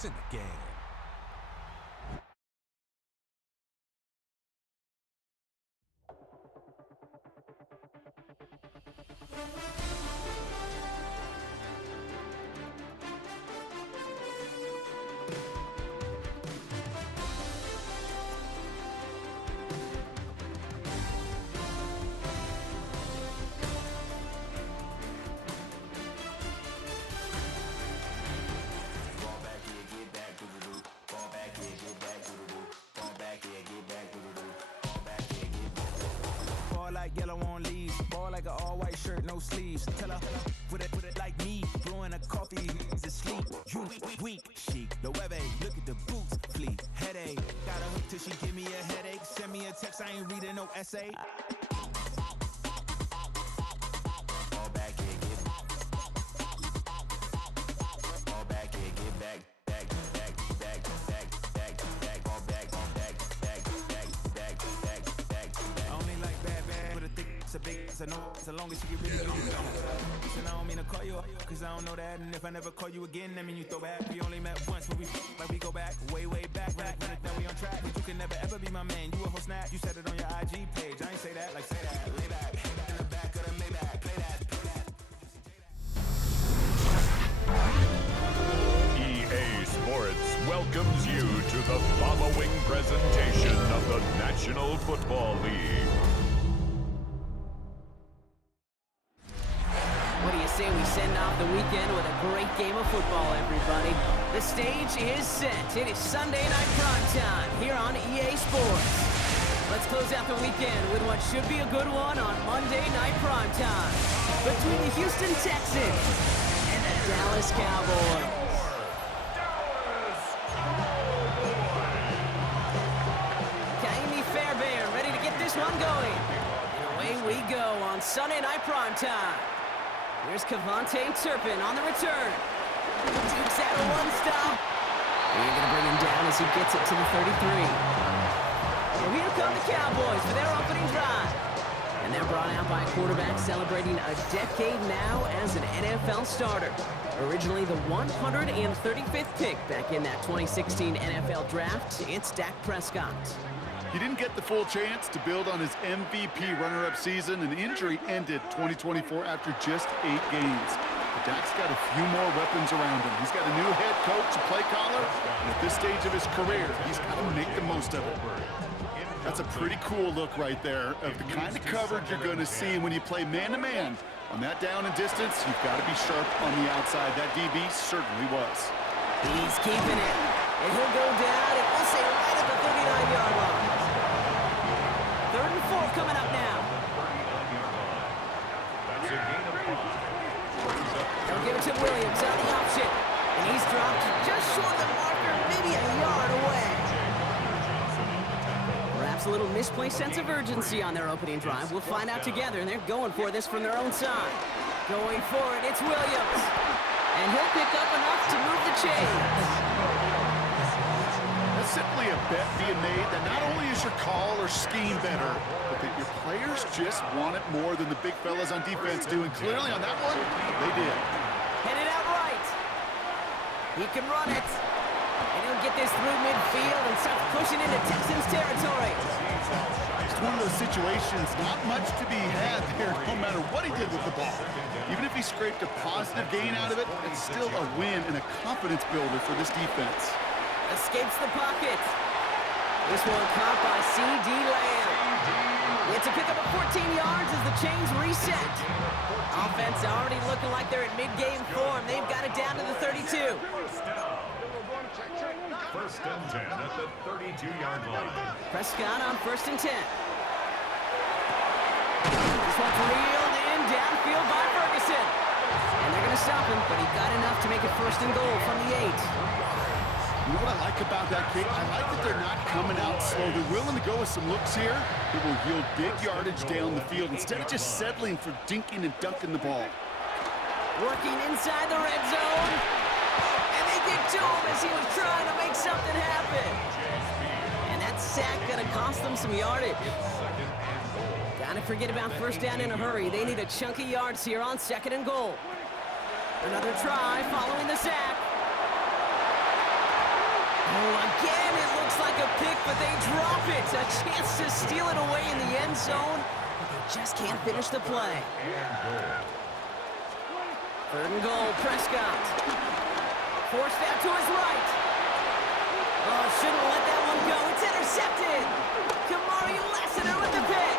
It's in the game. Like yellow on leaves, ball like an all-white shirt, no sleeves. Tell her, put it like me, blowing a coffee, he's asleep. You weak, chic, the web look at the boots, fleet, headache. Got a hook till she give me a headache. Send me a text, I ain't reading no essay. Fall back here, get fall back here, get back. It's a big, it's a no, so long as you get really good. And I don't mean to call you up, cause I don't know that. And if I never call you again, that mean you throw back. We only met once, but we go back, way back. Now we on track, but you can never ever be my man. You a whole snap, you said it on your IG page. I ain't say that, like say that, lay back. In the back of the Maybach, play that. EA Sports welcomes you to the following presentation of the National Football League. What do you say we send off the weekend with a great game of football, everybody? The stage is set. It is Sunday night prime time here on EA Sports. Let's close out the weekend with what should be a good one on Monday night prime time between the Houston Texans and the Dallas Cowboys. Kaimi Fairbairn ready to get this one going. And away we go on Sunday night prime time. Here's Cavante Turpin on the return. Dukes out a one-stop. And you're going to bring him down as he gets it to the 33. And here come the Cowboys for their opening drive. And they're brought out by a quarterback celebrating a decade now as an NFL starter. Originally the 135th pick back in that 2016 NFL draft, it's Dak Prescott. He didn't get the full chance to build on his MVP runner-up season. An injury ended 2024 after just 8 games. But Dak's got a few more weapons around him. He's got a new head coach, a play caller, and at this stage of his career, he's got to make the most of it. That's a pretty cool look right there of the kind of coverage you're going to see when you play man-to-man. On that down and distance, you've got to be sharp on the outside. That DB certainly was. He's keeping it, and he'll go down, and we'll say right at the 39-yard line. 3rd and 4 coming up now. They'll give it to Williams on the option. And he's dropped just short of the marker, maybe a yard away. Perhaps a little misplaced sense of urgency on their opening drive. We'll find out together, and they're going for this from their own side. Going for it, it's Williams. And he'll pick up enough to move the chains. That's simply a bet being made that not only is your call or scheme better, but that your players just want it more than the big fellas on defense do. And clearly on that one, they did. Headed out right. He can run it. And he'll get this through midfield and start pushing into Texans territory. It's one of those situations, not much to be had there, no matter what he did with the ball. Even if he scraped a positive gain out of it, it's still a win and a confidence builder for this defense. Escapes the pocket. This one caught by C.D. Lamb. It's a pickup of 14 yards as the chains reset. Offense already looking like they're in mid-game form. They've got it down to the 32. First and 10 at the 32-yard line. Prescott on 1st and 10. This one's reeled in downfield by Ferguson. And they're going to stop him, but he got enough to make it 1st and goal from the 8. You know what I like about that kick? I like that they're not coming out slow. They're willing to go with some looks here that will yield big yardage down the field instead of just settling for dinking and dunking the ball. Working inside the red zone. And they get to him as he was trying to make something happen. And that sack going to cost them some yardage. Gotta forget about 1st down in a hurry. They need a chunk of yards here on 2nd and goal. Another try following the sack. Oh, again, it looks like a pick, but they drop it. A chance to steal it away in the end zone, but they just can't finish the play. 3rd and goal, Prescott. Forced out to his right. Oh, shouldn't let that one go. It's intercepted. Kamari Lassiter with the pick.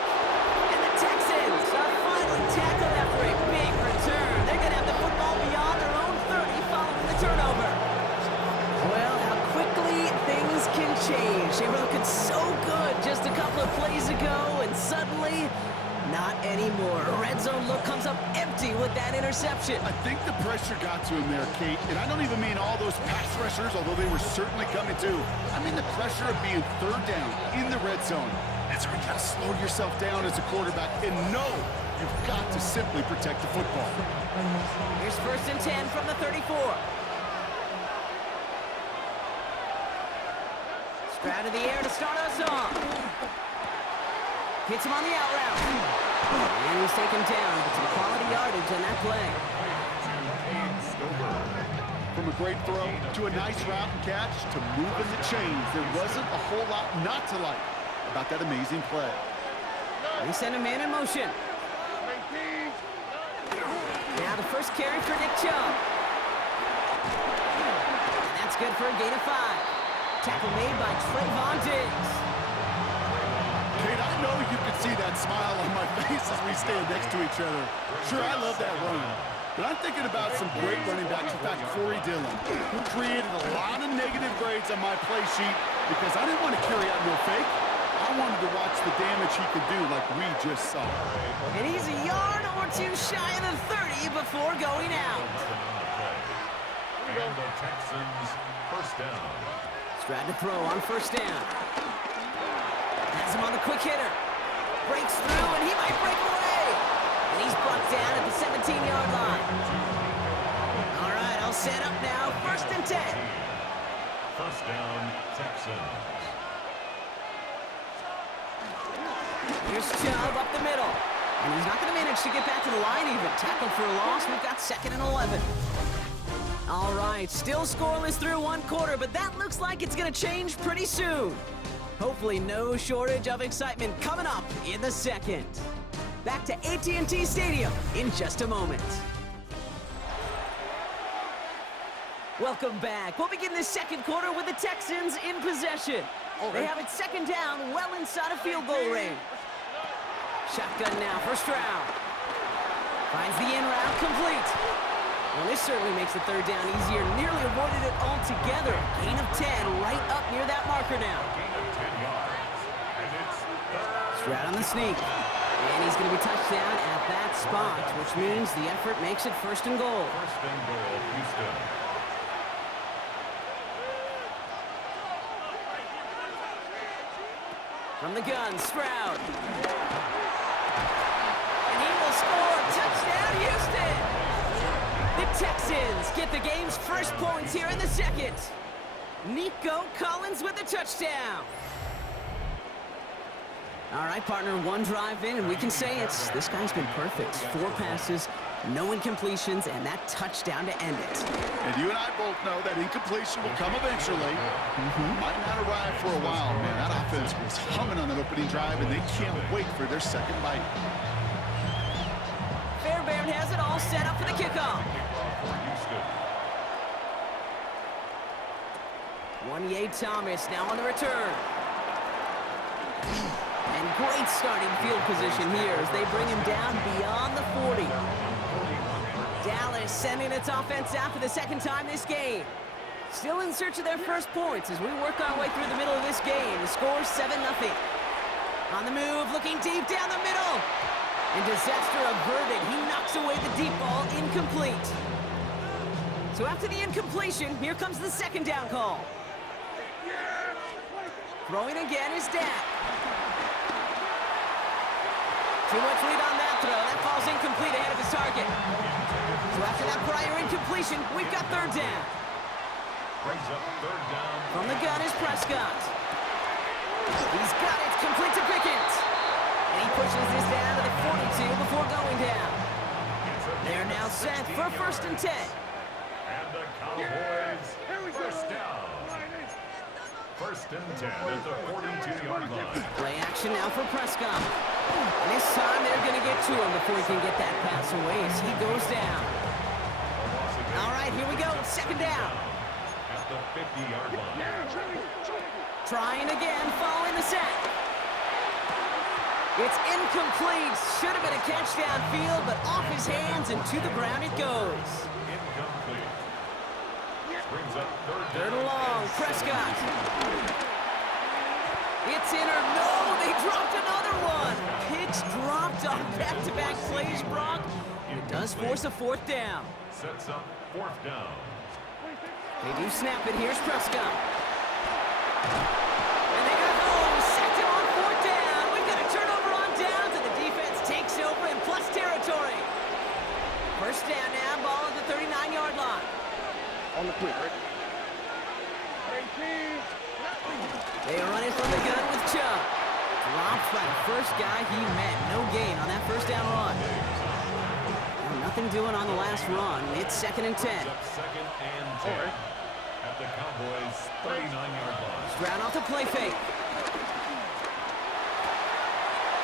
And the Texans are finally tackled after a big return. They're going to have the football beyond their own 30 following the turnover. Well, how quickly things can change. They were looking so good just a couple of plays ago, and suddenly, not anymore. A red zone look comes up empty with that interception. I think the pressure got to him there, Kate. And I don't even mean all those pass rushers, although they were certainly coming too. I mean the pressure of being 3rd down in the red zone. That's where you got to slow yourself down as a quarterback and know you've got to simply protect the football. Here's 1st and 10 from the 34. Stroud in the air to start us off. Hits him on the out route. And he's taken down, but some quality yardage on that play. From a great throw to a nice route and catch to moving the chains, there wasn't a whole lot not to like about that amazing play. They send a man in motion. Now the first carry for Nick Chubb. And that's good for a gain of 5. Tackle made by Trayvon Diggs. Kate, I know you can see that smile on my face as we stand next to each other. Sure, I love that run. But I'm thinking about some great running backs. In fact, Corey Dillon, who created a lot of negative grades on my play sheet because I didn't want to carry out no fake. I wanted to watch the damage he could do like we just saw. And he's a yard or two shy of the 30 before going out. And the Texans, 1st down. Stroud to throw on 1st down. Has him on the quick hitter. Breaks through, and he might break away. And he's brought down at the 17-yard line. All right, I'll set up now. 1st and 10. 1st down, Texans. Here's Chubb up the middle. And he's not going to manage to get back to the line even. Tackled for a loss. We've got 2nd and 11. All right, still scoreless through 1 quarter, but that looks like it's going to change pretty soon. Hopefully no shortage of excitement coming up in the 2nd. Back to AT&T Stadium in just a moment. Welcome back. We'll begin this 2nd quarter with the Texans in possession. They have it 2nd down, well inside of field goal range. Shotgun now for Stroud. Finds the in route complete. Well, this certainly makes the 3rd down easier. Nearly avoided it altogether. Gain of 10 right up near that marker now. Stroud on the sneak. And he's going to be touched down at that spot, which means the effort makes it 1st and goal. 1st and goal, Houston. From the gun, Stroud. And he will score. Touchdown, Houston! The Texans get the game's first points here in the 2nd. Nico Collins with the touchdown. All right, partner, 1 drive in, and we can say this guy's been perfect. 4 passes, no incompletions, and that touchdown to end it. And you and I both know that incompletion will come eventually. Might not arrive for a while, man. That offense was humming on that opening drive, and they can't wait for their 2nd bite. Fairbairn has it all set up for the kickoff. 28 Thomas now on the return. And great starting field position here as they bring him down beyond the 40. Dallas sending its offense out for the 2nd time this game. Still in search of their first points as we work our way through the middle of this game. The score 7-0. On the move, looking deep down the middle. And disaster averted. He knocks away the deep ball, incomplete. So after the incompletion, here comes the 2nd down call. Throwing again is Dak. Too much lead on that throw. That falls incomplete ahead of his target. So after that prior incompletion, we've got 3rd down. Brings up 3rd down. From the gun is Prescott. He's got it. Complete to Pickens. And he pushes this down to the 42 before going down. They're now set for 1st and 10. And the Cowboys, 1st down. First and 10 at the 42-yard line. Play action now for Prescott. And this time they're going to get to him before he can get that pass away as he goes down. All right, here we go. Second down. At the 50-yard line. Trying again, following the sack. It's incomplete. Should have been a catch downfield, but off his hands and to the ground it goes. Incomplete. Brings up Third and long, Prescott. It's in or no, they dropped another one. Picks dropped on back-to-back plays, Brock. It does force a fourth down. Sets up fourth down. They do snap it. Here's Prescott. And they got home. Sacked him on fourth down. We've got a turnover on downs, and the defense takes over in plus territory. First down now, ball at the 39-yard line. On the quick, right? They are running from the gun with Chubb. Dropped by the first guy he met. No gain on that first down run. Nothing doing on the last run. It's second and 10. Second and 10 at the Cowboys' 39-yard line. Stroud off the play fake.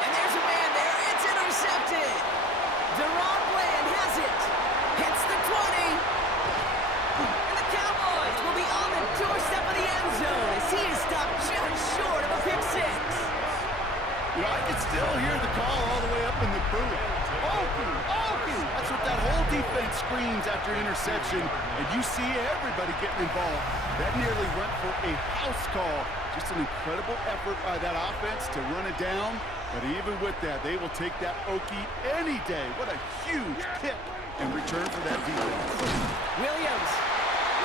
And there's a man there. It's intercepted. Deron Bland has it. Hits the 20. And the Cowboys will be on the doorstep of the end zone as he is stopped just short of a pick six. You know, I can still hear the call all the way up in the booth. Open, open! That's what that whole defense screams after interception, and you see everybody getting involved. That nearly went for a house call. Just an incredible effort by that offense to run it down, but even with that, they will take that Okie any day. What a huge pick in return for that defense. Williams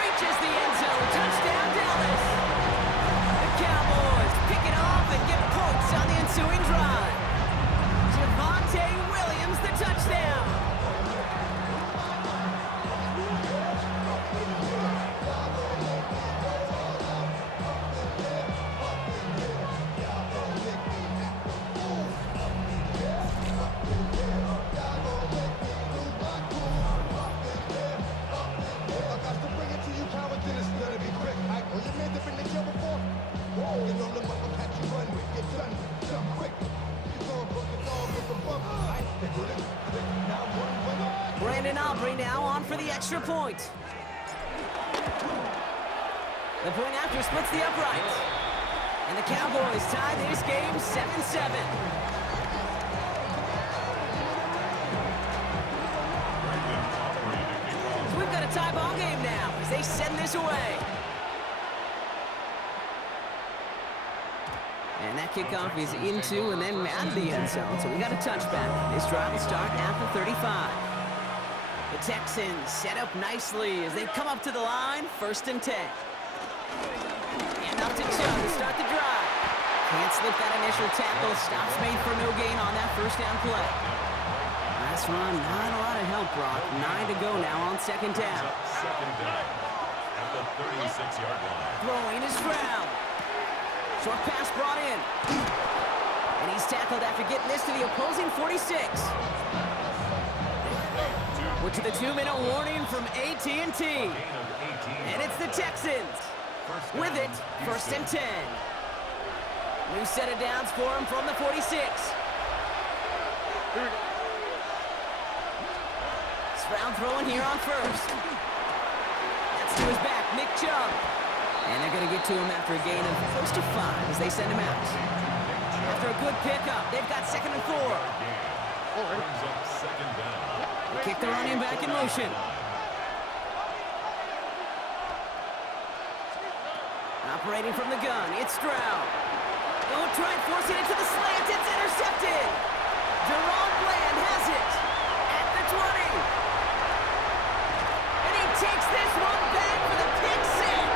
reaches the end zone. Touchdown, Dallas. The Cowboys pick it off and get points on the ensuing drive. Javonte Williams, the touchdown. Now on for the extra point. The point after splits the uprights. And the Cowboys tie this game 7-7. So we've got a tie ball game now as they send this away. And that kickoff is into and then out of the end zone. So we got a touchback. This drive will start at the 35. The Texans set up nicely as they come up to the line, first and 10. And up to Chubb to start the drive. Can't slip that initial tackle. Stops made for no gain on that first down play. Last run, not a lot of help, Brock. 9 to go now on second down. Second down at the 36-yard line. Throwing is Stroud. Short pass brought in. And he's tackled after getting this to the opposing 46. We're to the 2-minute warning from AT&T. And it's the Texans. With it, first and 10. New set of downs for him from the 46. Stroud throwing here on first. That's to his back, Nick Chubb. And they're going to get to him after a gain of close to 5 as they send him out. After a good pickup, they've got second and 4. Brings up second down. They kick the running back in motion. Operating from the gun, it's Stroud. Oh, try and force it into the slant. It's intercepted. Deron Bland has it at the 20. And he takes this one back for the pick six.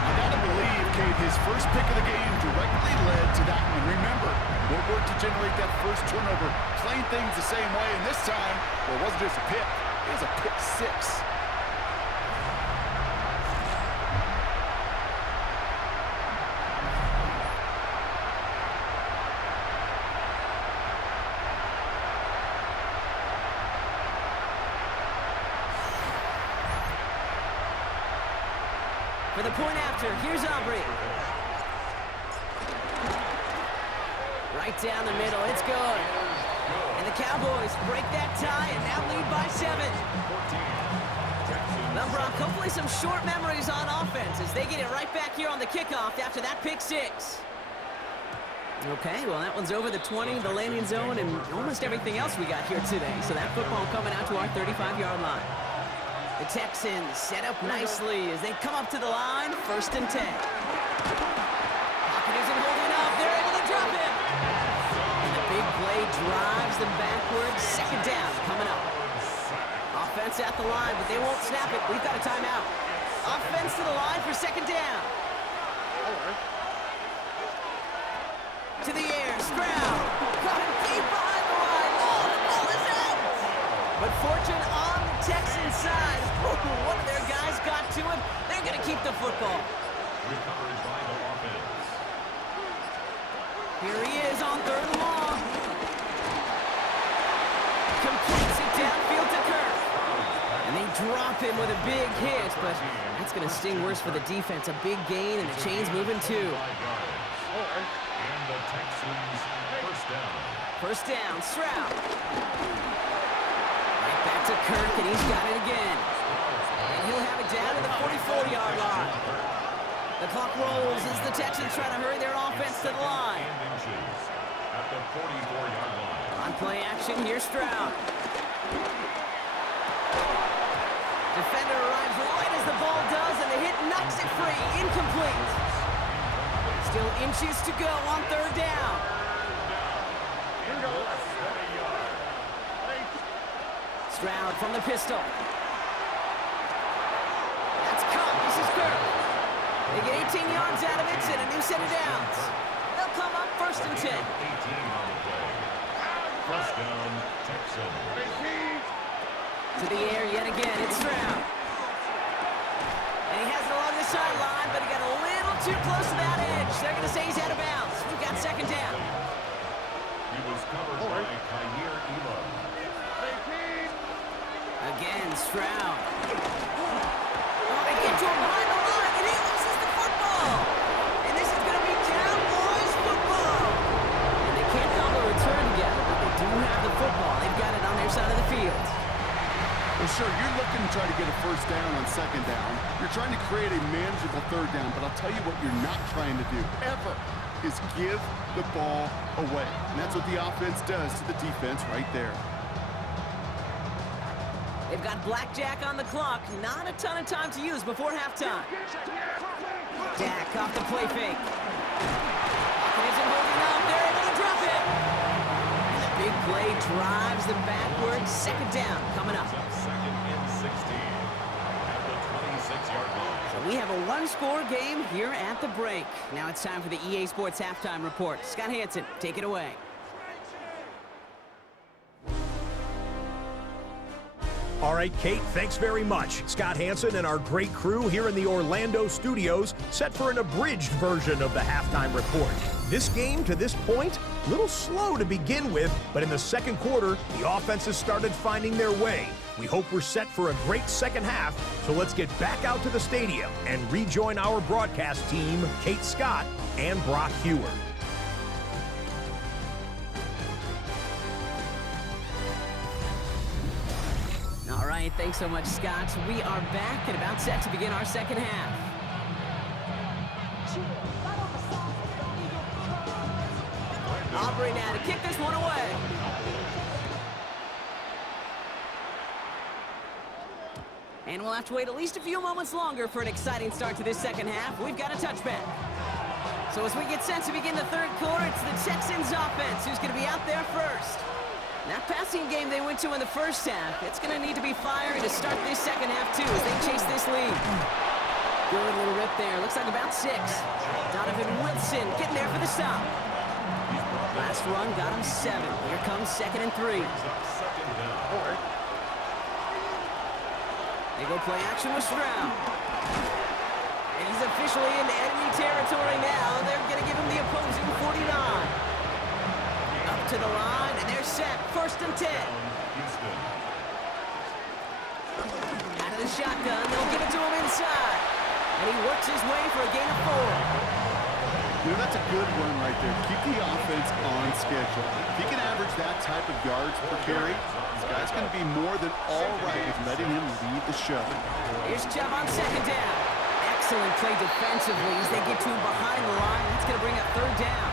I gotta believe, Kate, his first pick of the game directly led to that one. Remember, what worked to generate that first turnover, playing things the same way, and this time, well, it wasn't just a pick, it was a pick six. For the point after, here's Aubrey. Right down the middle, it's good. And the Cowboys break that tie and now lead by 7. Well, Brock, hopefully some short memories on offense as they get it right back here on the kickoff after that pick 6. Okay, well, that one's over the 20, the landing zone, and almost everything else we got here today. So that football coming out to our 35-yard line. The Texans set up nicely as they come up to the line, 1st and 10. Pocket isn't holding up. They're able to drop it. And the big play drives them backwards. 2nd down coming up. Offense at the line, but they won't snap it. We've got a timeout. Offense to the line for 2nd down. To the air, Stroud. Got him deep behind the line. Oh, the ball is out. But fortune on the Texans side. One of their guys got to him. They're going to keep the football. Recovered by the offense. Here he is on 3rd and long. Completes it downfield to Kirk. And they drop him with a big hit, but that's going to sting worse for the defense. A big gain, and the chain's moving too. And the Texans, 1st down. 1st down, Stroud. Right back to Kirk, and he's got it again. And he'll have it down to the 44-yard line. The clock rolls as the Texans try to hurry their offense to the line. At the 44-yard line. On play action, here's Stroud. Defender arrives right as the ball does, and the hit knocks it free. Incomplete. Still inches to go on 3rd down. Stroud from the pistol. That's caught. This is Kirk. They get 18 yards out of it and a new set of downs. They'll come up 1st and 10. 18 on the play. 1st down, Texans. To the air yet again. It's Stroud. And he has it along the sideline, but he got a little too close to that edge. They're going to say he's out of bounds. We've got 2nd down. He was covered by Kyer Ela. Again, Stroud. Oh, they get to him behind the line, and he loses the football. And this is going to be Cowboys football. And they can't call a return together, but they do have the football. They've got it on their side of the field. Well, sure, you're looking to try to get a 1st down on 2nd down. You're trying to create a manageable 3rd down, but I'll tell you what you're not trying to do, ever, is give the ball away. And that's what the offense does to the defense right there. They've got blackjack on the clock. Not a ton of time to use before halftime. Dak off the play fake. Pocket isn't holding up. They're able to drop it. And the big play drives them backwards. 2nd down coming up. 2nd and 16 at the 26-yard line. So we have a 1-score game here at the break. Now it's time for the EA Sports Halftime Report. Scott Hansen, take it away. All right, Kate, thanks very much. Scott Hansen and our great crew here in the Orlando studios set for an abridged version of the halftime report. This game, to this point, a little slow to begin with, but in the 2nd quarter, the offenses started finding their way. We hope we're set for a great 2nd half, so let's get back out to the stadium and rejoin our broadcast team, Kate Scott and Brock Hewer. All right, thanks so much, Scott. We are back and about set to begin our 2nd half. Aubrey now to kick this one away. And we'll have to wait at least a few moments longer for an exciting start to this 2nd half. We've got a touchback. So as we get set to begin the 3rd quarter, it's the Texans offense who's going to be out there first. That passing game they went to in the 1st half, it's going to need to be firing to start this 2nd half, too, as they chase this lead. Good little rip there. Looks like about 6. Donovan Wilson getting there for the stop. Last run got him 7. Here comes 2nd and 3. They go play action with Stroud. And he's officially in enemy territory now. They're going to give him the opposing 49. Up to the line, and they're set. 1st and 10. Out of the shotgun, they'll give it to him inside. And he works his way for a gain of 4. You know, that's a good run right there. Keep the offense on schedule. If he can average that type of yards per carry, this guy's going to be more than all right with letting him lead the show. Here's Chubb on 2nd down. Excellent play defensively as they get to him behind the line. That's going to bring up 3rd down.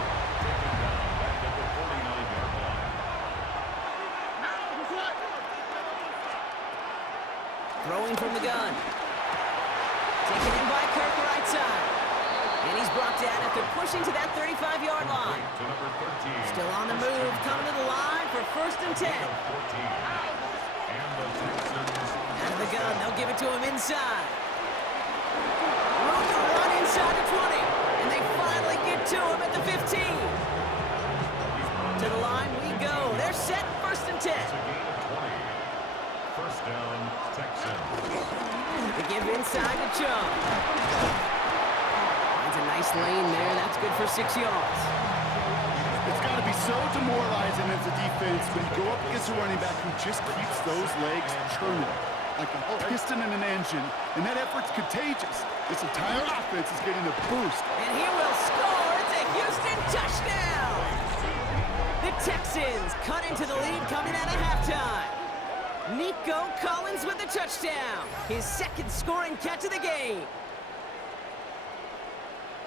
Throwing from the gun. Taken in by Kirk right side. And he's brought down after pushing to that 35-yard line. Still on the move, coming to the line for 1st and 10. Out of the gun, they'll give it to him inside. Room to run inside the 20. And they finally get to him at the 15. To the line we go. They're set, 1st and 10. First down, Texans. They give inside to Chubb. Finds a nice lane there. That's good for 6 yards. It's got to be so demoralizing as a defense when you go up against a running back who just keeps those legs churning like a piston in an engine, and that effort's contagious. This entire offense is getting a boost. And he will score. It's a Houston touchdown. The Texans cut into the lead coming out of halftime. Nico Collins with the touchdown. His 2nd scoring catch of the game.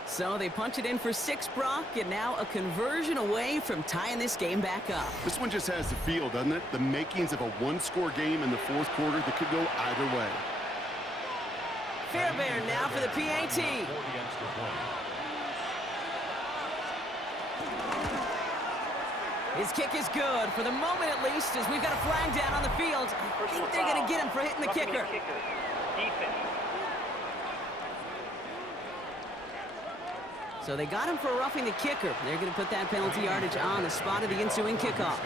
So they punch it in for 6, Brock, and now a conversion away from tying this game back up. This one just has the feel, doesn't it? The makings of a one-score game in the 4th quarter that could go either way. Fairbairn now for the PAT. His kick is good, for the moment at least, as we've got a flag down on the field. I think they're going to get him for hitting the kicker. So they got him for roughing the kicker. They're going to put that penalty yardage on the spot of the ensuing kickoff.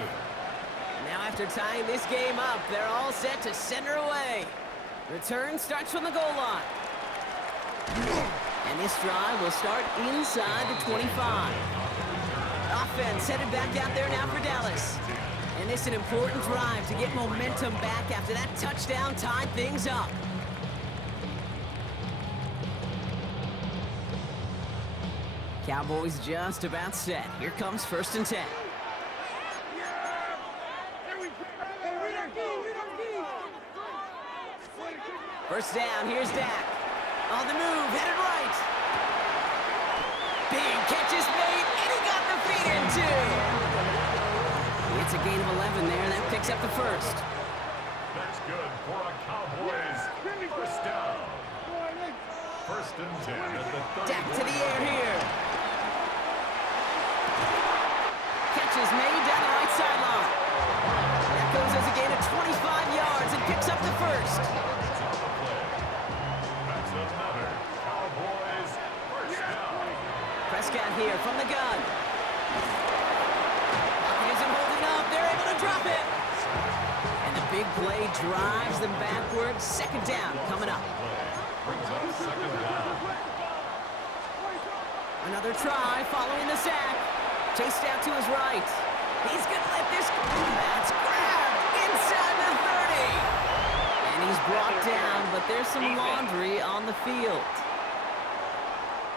Now after tying this game up, they're all set to send her away. Return starts from the goal line. And this drive will start inside the 25. Offense headed back out there now for Dallas. And it's an important drive to get momentum back after that touchdown tied things up. Cowboys just about set. Here comes 1st and 10. First down, here's Dak. On the move, headed right. Big catch is made, and he got the feet in too. It's a gain of 11 there. That picks up the 1st. That's good for a Cowboys first down. 1st and 10 at the 30. Dak to the air here. Catch is made down the right sideline. That goes as a gain of 25 yards and picks up the 1st. That's another Cowboys first down. Prescott here from the gun. He isn't holding up. They're able to drop it. And the big play drives them backwards. 2nd down coming up. Brings up 2nd down. Another try following the sack. Chased out to his right. He's going to let this go. That's grabbed inside the 30. And he's brought down, but there's some laundry on the field.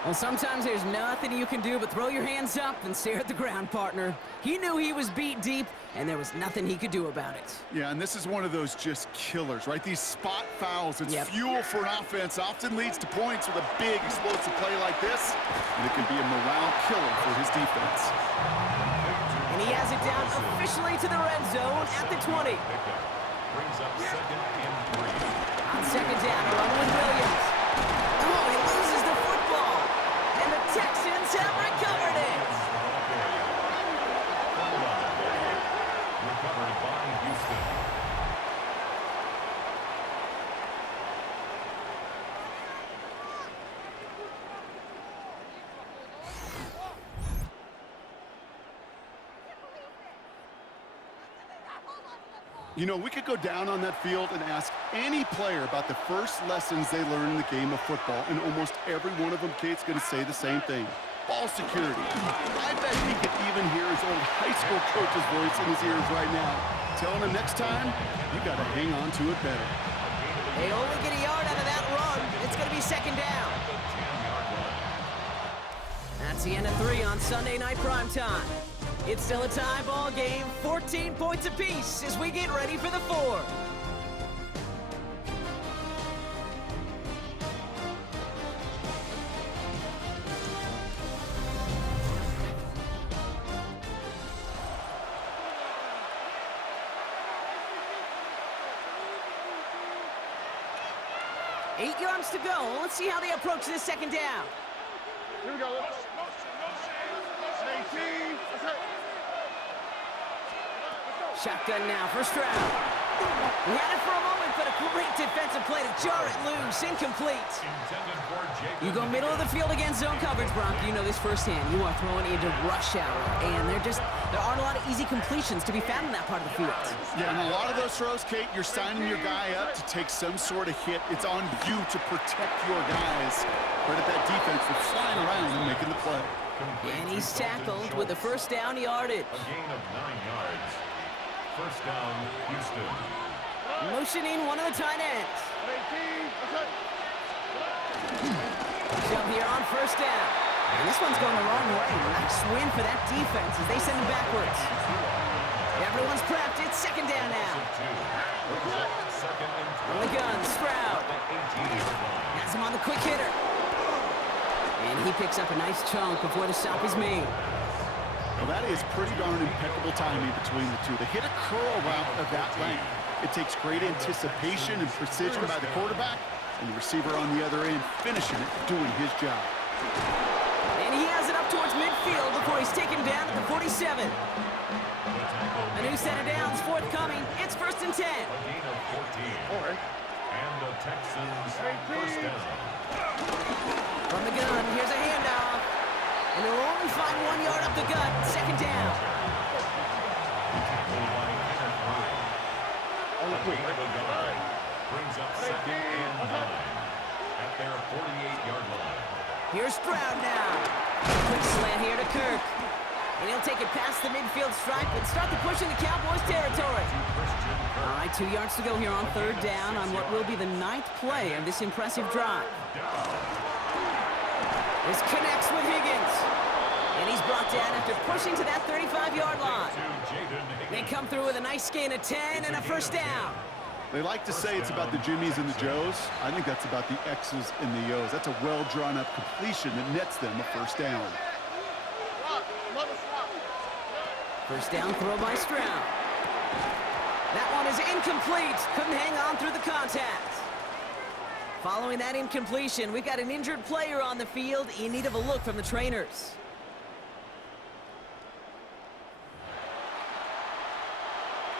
Well, sometimes there's nothing you can do but throw your hands up and stare at the ground, partner. He knew he was beat deep, and there was nothing he could do about it. Yeah, and this is one of those just killers, right? These spot fouls, it's fuel for an offense, often leads to points with a big explosive play like this, and it can be a morale killer for his defense. And he has it down officially to the red zone at the 20. Brings up 2nd and 3. On 2nd down, a run with Williams. Oh, he loses the football. And the Texans have recovered it. Recovered by Houston. You know, we could go down on that field and ask any player about the first lessons they learned in the game of football, and almost every one of them, Kate's going to say the same thing. Ball security. I bet he could even hear his old high school coach's voice in his ears right now, telling him next time, you got to hang on to it better. They only get a yard out of that run. It's going to be second down. That's the end of 3 on Sunday Night Primetime. It's still a tie ball game, 14 points apiece as we get ready for the 4th. Eight yards to go. Let's see how they approach this second down. Here we go. Shotgun now for Stroud. He had it for a moment, but a great defensive play to jar it loose. Incomplete. You go middle of the field against zone coverage, Bronk. You know this firsthand. You are throwing into rush hour, and there aren't a lot of easy completions to be found in that part of the field. Yeah, and a lot of those throws, Kate, you're signing your guy up to take some sort of hit. It's on you to protect your guys. Credit that defense for flying around and making the play. And he's tackled with the first down yardage. A gain of 9 yards. First down, Houston. Motioning one of the tight ends. Shove here on first down. And this one's going the wrong way. Nice win for that defense as they send him backwards. Everyone's prepped. It's second down now. On the gun, Stroud. Has him on the quick hitter. And he picks up a nice chunk before the stop is made. Well, that is pretty darn impeccable timing between the two. To hit a curl route of that length, it takes great anticipation and precision by the quarterback, and the receiver on the other end finishing it, doing his job. And he has it up towards midfield before he's taken down at the 47. A new set of downs forthcoming. It's first and 10. A gain of 14. And the Texans first down. From the gun, here's a handoff. And they'll only find 1 yard up the gut. Second down. Brings up second and 9 at their 48-yard line. Here's Stroud now. Quick slant here to Kirk. And he'll take it past the midfield stripe and start the push into Cowboys territory. All right, 2 yards to go here on third down on what will be the 9th play of this impressive drive. This connects with Higgins. And he's brought down after pushing to that 35-yard line. They come through with a nice gain of 10 and a first down. They like to say it's about the Jimmies and the Joes. I think that's about the X's and the O's. That's a well-drawn-up completion that nets them a first down. First down throw by Stroud. That one is incomplete. Couldn't hang on through the contact. Following that incompletion, we've got an injured player on the field in need of a look from the trainers.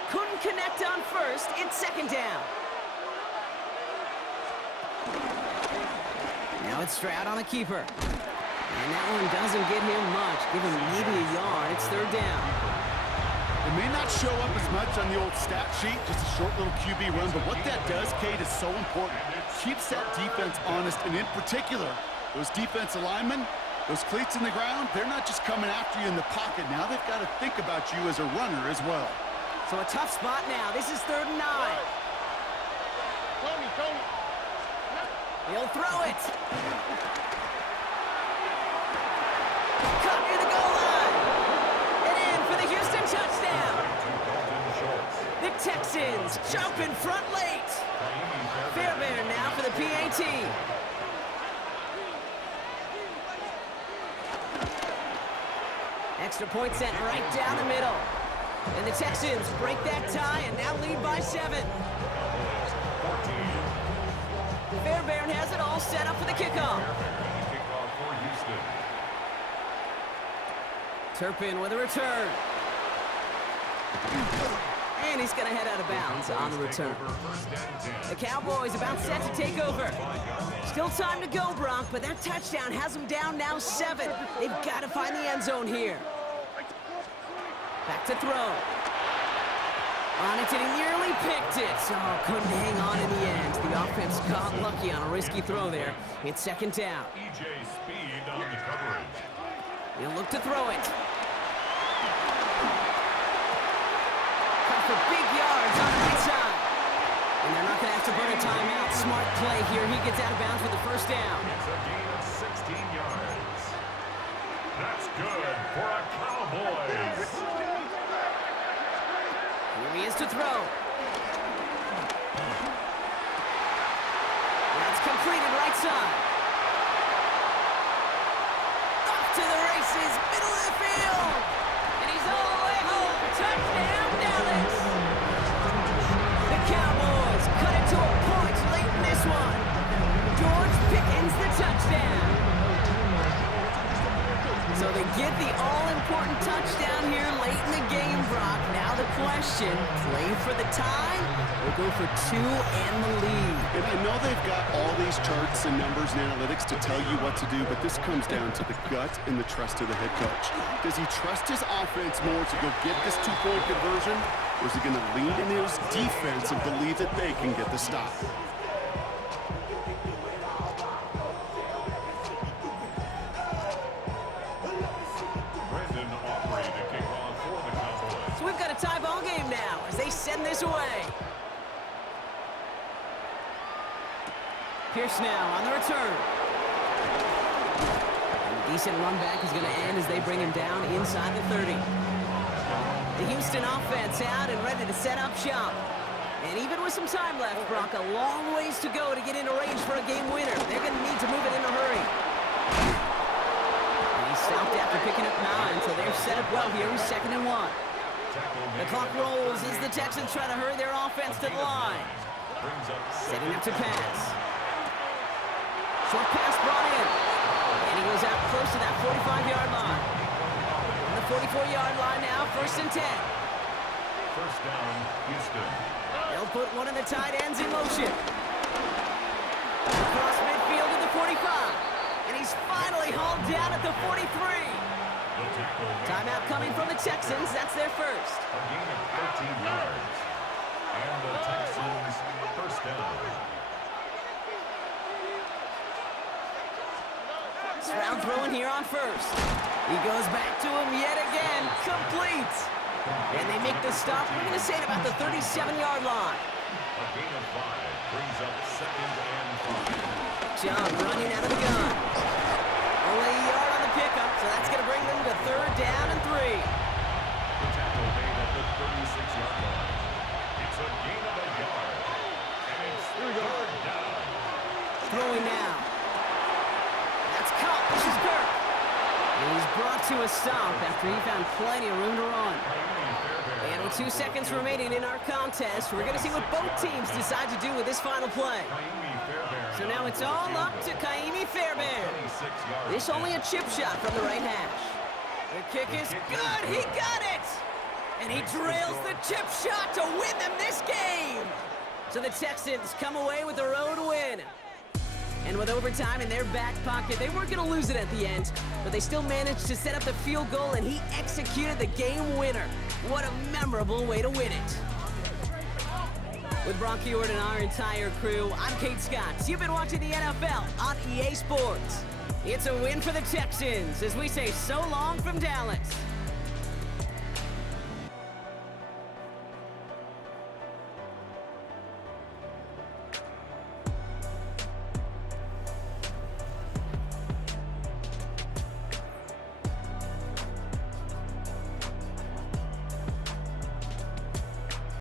Couldn't connect on first. It's second down. Now it's Stroud on the keeper. And that one doesn't get him much. Give him maybe a yard. It's third down. It may not show up as much on the old stat sheet, just a short little QB run, but what that does, Kate, is so important. Keeps that defense honest, and in particular, those defensive linemen, those cleats in the ground, they're not just coming after you in the pocket. Now they've got to think about you as a runner as well. So a tough spot now. This is third and 9. He'll throw it. Caught near the goal line. And in for the Houston touchdown. The Texans jump in front late. Fairbairn now for the PAT. Extra point sent right down the middle. And the Texans break that tie and now lead by 7. Fairbairn has it all set up for the kickoff. Turpin with a return. And he's going to head out of bounds on the return. The Cowboys about set to take over. Still time to go, Bronk, but that touchdown has them down now 7. They've got to find the end zone here. Back to throw. On it, and he nearly picked it. Oh, couldn't hang on in the end. The offense got lucky on a risky throw there. It's second down. E.J. Speed on the coverage. He'll look to throw it. Cut for big yards on the right side. And they're not going to have to burn a timeout. Smart play here. He gets out of bounds with the first down. It's a gain of 16 yards. That's good for a Cowboys. Here he is to throw. That's completed right side. Off to the races, middle of the field. And he's all the way home. Touchdown, Dallas. The Cowboys cut it to a point late in this one. George Pickens the touchdown. So they get the all-important touchdown here late in the game, Brock. Now the question, play for the tie or go for two and the lead? And I know they've got all these charts and numbers and analytics to tell you what to do, but this comes down to the gut and the trust of the head coach. Does he trust his offense more to go get this two-point conversion, or is he going to lean into his defense and believe that they can get the stop? So we've got a tie ball game now as they send this away. Pierce now on the return. And a decent run back is going to end as they bring him down inside the 30. The Houston offense out and ready to set up shop. And even with some time left, Brock, a long ways to go to get into range for a game winner. They're going to need to move it in a hurry. And he stopped after picking up 9, so they're set up well here. He's 2nd and 1. The clock rolls as the Texans try to hurry their offense to the line. Setting up to pass. Short pass brought in. And he goes out close to that 45-yard line. On the 44-yard line now, 1st and 10. First down, Houston. They'll put one of the tight ends in motion. Across midfield to the 45. And he's finally hauled down at the 43. Timeout coming from the Texans. That's their first. A gain of 13 yards. And the Texans first down. Stroud throwing here on first. He goes back to him yet again. Complete. And they make the stop. We're going to say it about the 37-yard line. A gain of 5 brings up 2nd and 5. John running out of the gun. Only a yard on the pickup, so that's going to bring them to 3rd down and 3. The tackle made at the 36-yard line. It's a gain of a yard. And it's 3rd down. Throwing now. That's caught. This is Kirk. And he's brought to a stop after he found plenty of room to run. And with 2 seconds remaining in our contest, we're going to see what both teams decide to do with this final play. So now it's all up to Kaimi Fairbairn. This only a chip shot from the right hash. The kick is good. He got it. And he drills the chip shot to win them this game. So the Texans come away with a road win. And with overtime in their back pocket, they weren't going to lose it at the end, but they still managed to set up the field goal, and he executed the game winner. What a memorable way to win it. With Brock Ewart and our entire crew, I'm Kate Scott. You've been watching the NFL on EA Sports. It's a win for the Texans as we say so long from Dallas.